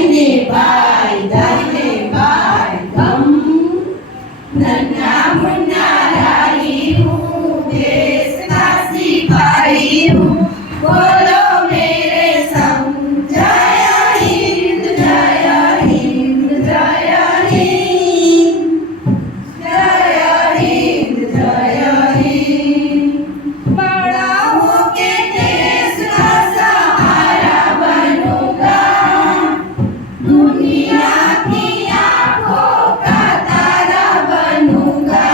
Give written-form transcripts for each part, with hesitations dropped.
दाहिने बाएं दम नन्हा मुन्ना राही हूँ देश का सिपाही हूँ बोलो मेरे संग जय हिंद जय हिंद जय हिंद जय हिंद जय हिंद बड़ा होके देश का सहारा बनूंगा दुनिया की आंखों का तारा बनूंगा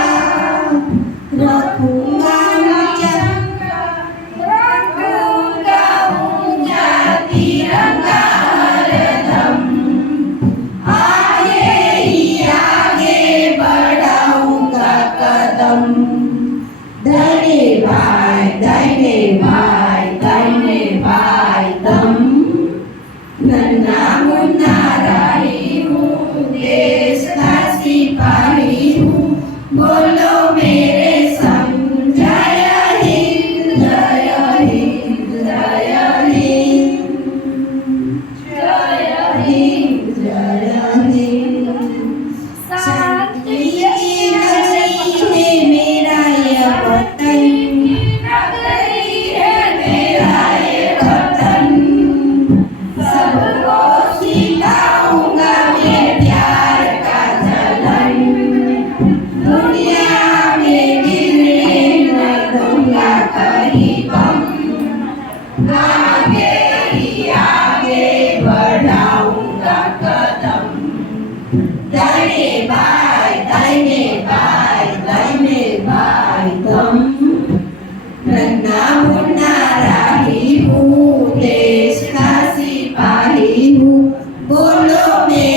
रखूंगा ऊंचा तिरंगा हरदम आगे ही आगे बढ़ाऊंगा कदम दाहिने बाएं दम नन्हा मुन्ना राही हूँ देश का सिपाही हूँ बोलो मेरे संग जय हिंद जय हिंद जय हिंद जय हिंद जय हिंद शांति की नगरी है मेरा ये वतन नगरी है मेरा ये वतन सबको सिखाऊंगा मैं प्यार का जलन दुनिया में गिरने न दूंगा कहीं बम आगे ही आगे बढ़ाऊंगा कदम दाहिने बाएं दम नन्हा मुन्ना राही हूँ देश का सिपाही हूँ बोलो मेरे